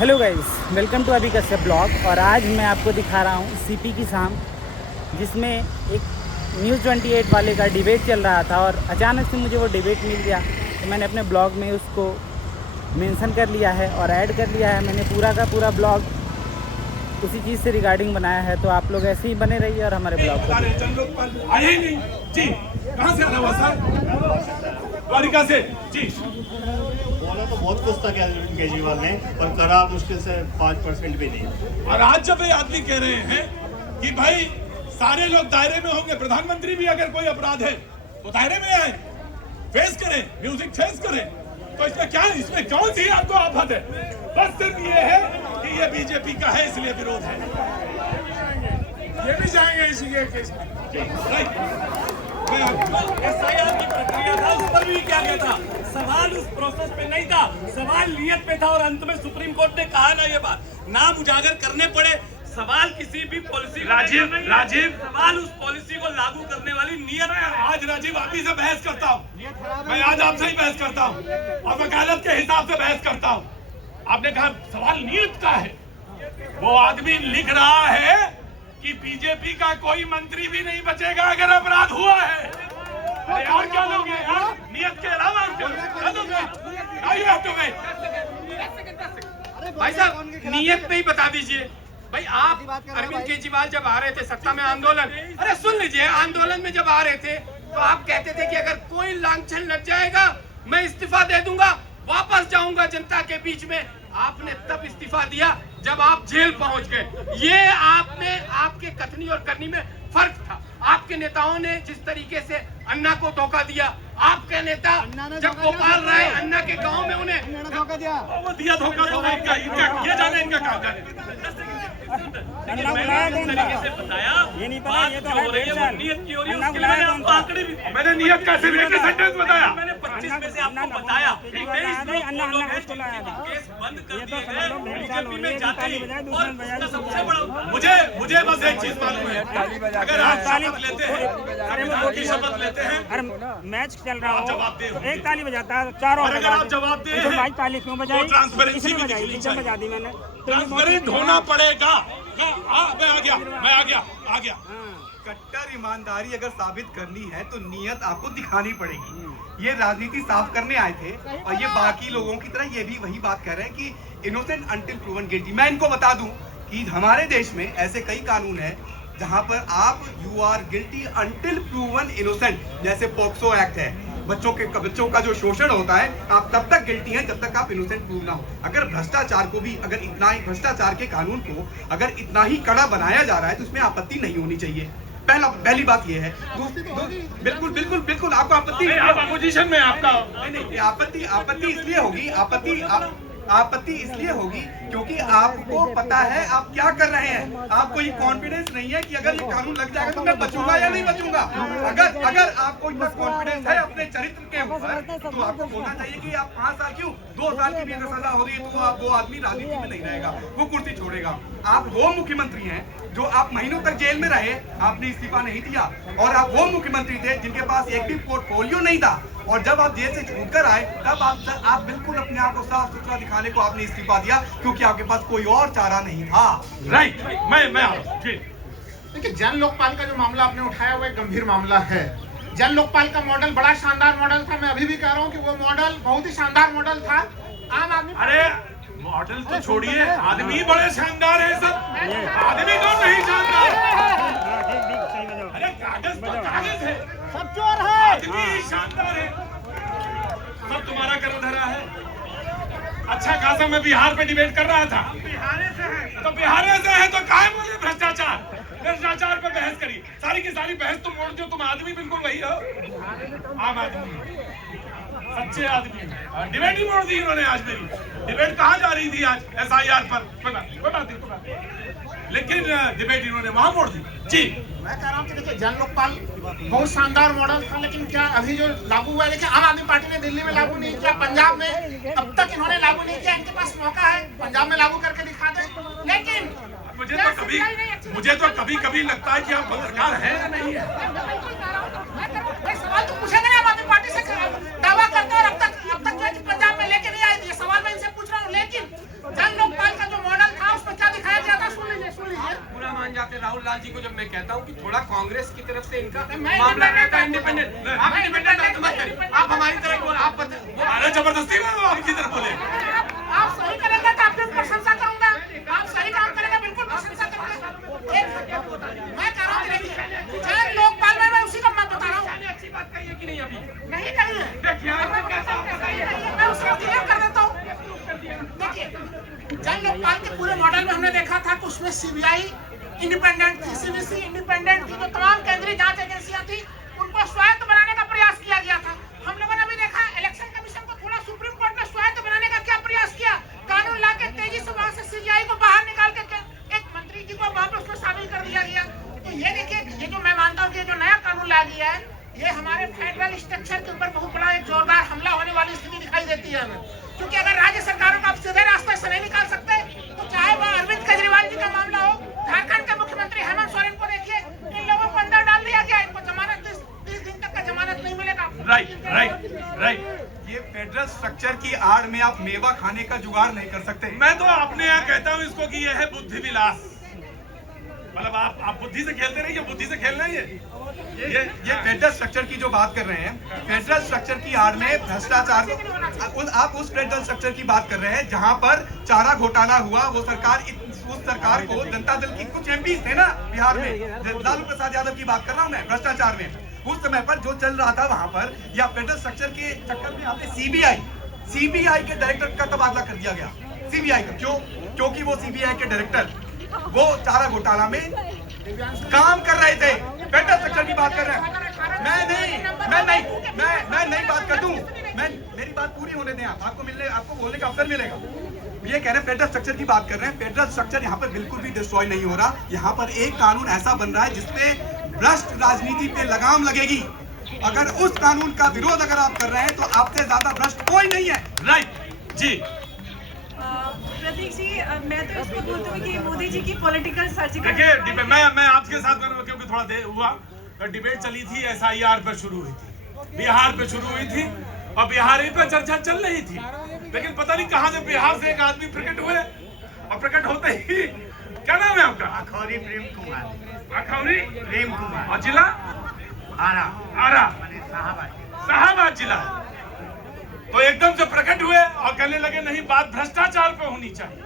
Hello guys, welcome to अभी Kashyap blog. और आज मैं आपको दिखा रहा हूँ सीपी की शाम, जिसमें एक न्यूज़ 28 वाले का डिबेट चल रहा था और अचानक से मुझे वो डिबेट मिल गया, तो मैंने अपने ब्लॉग में उसको मेंशन कर लिया है और ऐड कर लिया है। मैंने पूरा का पूरा ब्लॉग उसी चीज़ से रिगार्डिंग बनाया है, तो आप लोग ऐसे ही बने रहिए और हमारे ब्लॉग को आए ही नहीं जी। कहाँ से आना हुआ सर? द्वारिका से जी। बोला तो बहुत कुछ था केजरीवाल ने, पर करा मुश्किल से 5% भी नहीं। और आज जब ये आदमी कह रहे हैं कि भाई सारे लोग दायरे में होंगे, प्रधानमंत्री भी अगर कोई अपराध है तो दायरे में आए, फेस करें, म्यूजिक फेस करें, तो इसमें क्या है? इसमें कौन सी आपको आफत है? बस सिर्फ ये है कि ये बीजेपी का है, इसलिए विरोध है। ये भी जाएंगे इसी केस में। एसआईआर की प्रक्रिया था, उस पर भी क्या था? सवाल उस प्रोसेस पे नहीं था, सवाल नियत पे था। और अंत में सुप्रीम कोर्ट ने कहा ना, ये बात नाम उजागर करने पड़े, सवाल किसी भी पॉलिसी राजीव सवाल उस पॉलिसी को लागू करने वाली नियत है। आज राजीव आप ही से बहस करता हूँ, मैं आज आपसे ही बहस करता हूँ और वकालत के हिसाब से बहस करता हूँ। आपने कहा सवाल नियत का है, वो आदमी लिख रहा है कि बीजेपी का कोई मंत्री भी नहीं बचेगा अगर अपराध हुआ है। अरे और क्या लोगे यार? नियत के अलावा भाई साहब, नियत पे ही बता दीजिए। भाई आप अरविंद केजरीवाल जब आ रहे थे सत्ता में, आंदोलन, अरे सुन लीजिए, आंदोलन में जब आ रहे थे तो आप कहते थे कि अगर कोई लांछन लग जाएगा मैं इस्तीफा दे दूंगा, वापस जाऊंगा जनता के बीच में। आपने तब इस्तीफा दिया जब आप जेल पहुंच गए। ये आप में, आपके कथनी और करनी में फर्क था। आपके नेताओं ने जिस तरीके से अन्ना को धोखा दिया, आपके नेता जब गोपाल राय अन्ना के गांव में उन्हें धोखा दिया, वो दिया धोखा तो इनका ये जाने, इनका काम जाने। तरीके से बताया, ये नहीं पता, ये तो है नियत की हो रही है, उसके लिए मैंने आपको आंकड़े भी दिए। मैंने नियत कैसे सेंटेंस बताया? मैंने 25 में से आपको बताया केस बंद कर दिए गए, बीजेपी में जाते ही। और उसका सबसे बड़ा मुझे बस एक चीज मालूम है, अगर आप शपथ लेते हैं, संविधान की शपथ लेते हैं, अरे मैच चल रहा हो, जवाब दे, एक ताली बजाता है, चारों और अगर आप जवाब दे हैं, भाई ताली क्यों बजाई? ट्रांसपेरेंसी भी बजाई, दिखनी एकदम चाहिए। बजा दी मैंने। ट्रांसपेरेंट होना पड़ेगा। मैं आ गया। कट्टर ईमानदारी अगर साबित करनी है तो नियत आपको दिखानी पड़ेगी। ये राजनीति साफ करने आए थे और ये बाकी लोगों की तरह ये भी वही बात कर रहे हैं कि इनोसेंट अंटिल प्रूवन गिल्टी। मैं इनको बता दूं कि हमारे देश में ऐसे कई कानून है जहां पर आप you are guilty until proven innocent, जैसे पॉक्सो एक्ट है, बच्चों का जो शोषण होता है, आप तब तक गिल्टी हैं जब तक आप इनोसेंट प्रूव ना हो। अगर भ्रष्टाचार को भी, अगर इतना ही भ्रष्टाचार के कानून को अगर इतना ही कड़ा बनाया जा रहा है तो उसमें आपत्ति नहीं होनी चाहिए। पहली बात ये है। बिल्कुल आपको आपत्ति, आप अपोजिशन में, आपका नहीं, आपत्ति इसलिए होगी, आपत्ति इसलिए होगी क्योंकि आपको पता है आप क्या कर रहे हैं। आपको ये कॉन्फिडेंस नहीं है कि अगर ये कानून लग जाएगा तो मैं बचूंगा या नहीं बचूंगा। अगर आपको इतना कॉन्फिडेंस है अपने चरित्र के ऊपर, तो आपको बोलना चाहिए कि आप 5 साल क्यों, 2 साल की भी अगर सजा हो रही है तो वो आदमी राजनीति में नहीं रहेगा, वो कुर्सी छोड़ेगा। आप वो मुख्यमंत्री हैं जो आप महीनों तक जेल में रहे, आपने इस्तीफा नहीं दिया, और आप वो मुख्यमंत्री थे जिनके पास एक भी पोर्टफोलियो नहीं था, और जब आप जेल से छूटकर आए तब आप बिल्कुल अपने आप को साफ सुथरा दिखाने को आपने इस्तीफा दिया, क्योंकि आपके पास कोई और चारा नहीं था। राइट, मैं जी। देखिए, जन लोकपाल का जो मामला आपने उठाया वो एक गंभीर मामला है। जन लोकपाल का मॉडल बड़ा शानदार मॉडल था। मैं अभी भी कह रहा हूँ कि वो मॉडल बहुत ही शानदार मॉडल था। आम आदमी, अरे मॉडल तो छोड़िए, आदमी बड़े शानदार है सब। आदमी कौन नहीं शानदार? अरे कागज तो कागज है, सब चोर है, आदमी शानदार है। सब तुम्हारा कर धरा है। अच्छा खासा मैं बिहार पे डिबेट कर रहा था, तो बिहार से है तो काहे बोले भ्रष्टाचार पे बहस करी। सारी की सारी बहस तुम मोड़ दो, तुम आदमी बिल्कुल वही हो, आम आदमी, सच्चे आदमी। डिबेट ही मोड़ दी इन्होंने। आज मेरी डिबेट कहाँ जा रही थी? आज एसआईआर पर लेकिन डिबेट इन्होंने वहां मोड़ दी जी। मैं कह रहा हूँ कि देखिए, जन लोकपाल बहुत शानदार मॉडल था, लेकिन क्या अभी जो लागू हुआ है, देखिए आम आदमी पार्टी ने दिल्ली में लागू नहीं किया, पंजाब में अब तक इन्होंने लागू नहीं किया। इनके पास मौका है, पंजाब में लागू करके दिखा दें। लेकिन मुझे तो कभी लगता है कि आप पत्रकार हैं या नहीं है। सवाल तो पूछेंगे ना, आम आदमी पार्टी से दावा करते हैं और अब तक जो है पंजाब में लेके नहीं आए। ये सवाल मैं इनसे पूछ रहा हूँ। लेकिन जन लोकपाल प्रसाद जी को जब मैं कहता हूँ कि थोड़ा कांग्रेस की तरफ से इनका मैं मामला रहता है independent इंडिपेंडेंट, आप इंडिपेंडेंट मत करिए, आप हमारी तरफ बोलो, आप अरे जबरदस्ती में वो आपकी तरफ बोले। आप सही करेंगे तो आपकी प्रशंसा करूंगा, आप सही काम करेंगे बिल्कुल प्रशंसा करूंगा। मैं कह रहा हूँ देखिए, जन लोकपाल में मैं उसी का मत बता रहा हूँ। अच्छी बात कही है कि नहीं? अभी नहीं कही है, देखिए मैं उसको क्लियर कर देता हूँ। देखिए, जन लोकपाल के पूरे मॉडल में हमने देखा था कि उसमें सीबीआई इंडिपेंडेंट थी, सीवीसी इंडिपेंडेंट थी, जो तमाम केंद्रीय जांच एजेंसियां थी उनको स्वायत्त बनाने का प्रयास किया गया था। हम लोगों ने भी देखा इलेक्शन कमीशन को थोड़ा सुप्रीम कोर्ट में स्वायत्त बनाने का क्या प्रयास किया, कानून ला के तेजी से वहां से सीबीआई को बाहर निकाल के एक मंत्री जी को वहां पर उसमें शामिल कर दिया गया। तो ये देखिए, ये जो मैं मानता हूँ कि जो नया कानून ला गया है, ये हमारे फेडरल स्ट्रक्चर के ऊपर बहुत बड़ा एक जोरदार हमला होने वाली स्थिति दिखाई देती है हमें, क्योंकि अगर राज्य सरकारों को आप सीधे रास्ते से नहीं निकाल सकते, तो चाहे वह अरविंद केजरीवाल जी का मामला हो, झारखंड के मुख्यमंत्री हेमंत सोरेन को देखिए, इन लोगों को अंदर डाल दिया गया, इनको जमानत 30 दिन तक का जमानत नहीं मिलेगा। राइट। ये फेडरल स्ट्रक्चर की आड़ में आप मेवा खाने का जुगाड़ नहीं कर सकते। मैं तो अपने यहाँ कहता हूँ इसको कि ये है बुद्धि विलास। मतलब आप बुद्धि से खेलते रहिए, बुद्धि से खेलना ही है। ये फेडरल स्ट्रक्चर की जो बात कर रहे हैं, फेडरल स्ट्रक्चर की आड़ में भ्रष्टाचार, आप उस फेडरल स्ट्रक्चर की बात कर रहे हैं जहां पर चारा घोटाला हुआ। वो सरकार, उस सरकार को जनता दल की कुछ एमपी थे ना बिहार में, लालू प्रसाद यादव की बात कर रहा हूं मैं, भ्रष्टाचार में उस समय पर जो चल रहा था वहां पर, या फेडरल स्ट्रक्चर के चक्कर में आपने सीबीआई के डायरेक्टर का तबादला कर दिया गया। सीबीआई का क्यों? क्योंकि वो सीबीआई के डायरेक्टर वो चारा घोटाला में काम कर रहे थे। फेडरल स्ट्रक्चर की बात कर रहे हैं। मैं नहीं बात कर दूं, मेरी बात पूरी होने दें। आपको बोलने का अवसर मिलेगा। ये कह रहे हैं फेडरल स्ट्रक्चर की बात कर रहे हैं। फेडरल स्ट्रक्चर यहाँ पर बिल्कुल भी डिस्ट्रॉय नहीं हो रहा। यहाँ पर एक कानून ऐसा बन रहा है जिसपे भ्रष्ट राजनीति पे लगाम लगेगी। अगर उस कानून का विरोध अगर आप कर रहे हैं तो आपसे ज्यादा भ्रष्ट कोई नहीं है। राइट जी। प्रतीक जी, मैं तो इसको बोलती हूँ कि मोदी जी की पॉलिटिकल सर्जिकल। देखिए, मैं आपके साथ, क्योंकि थोड़ा देर हुआ, डिबेट चली थी, एसआईआर पर शुरू हुई थी, बिहार पे शुरू हुई थी, और बिहार पे चर्चा चल रही थी। लेकिन पता नहीं कहां से बिहार से एक आदमी प्रकट हुए, और प्रकट होते ही, क्या नाम है आपका? अखौरी प्रेम कुमार। अखौरी प्रेम कुमार। और जिला? आरा। साहबाद। शाहबाद जिला। तो एकदम से प्रकट हुए और कहने लगे नहीं, बात भ्रष्टाचार पे होनी चाहिए।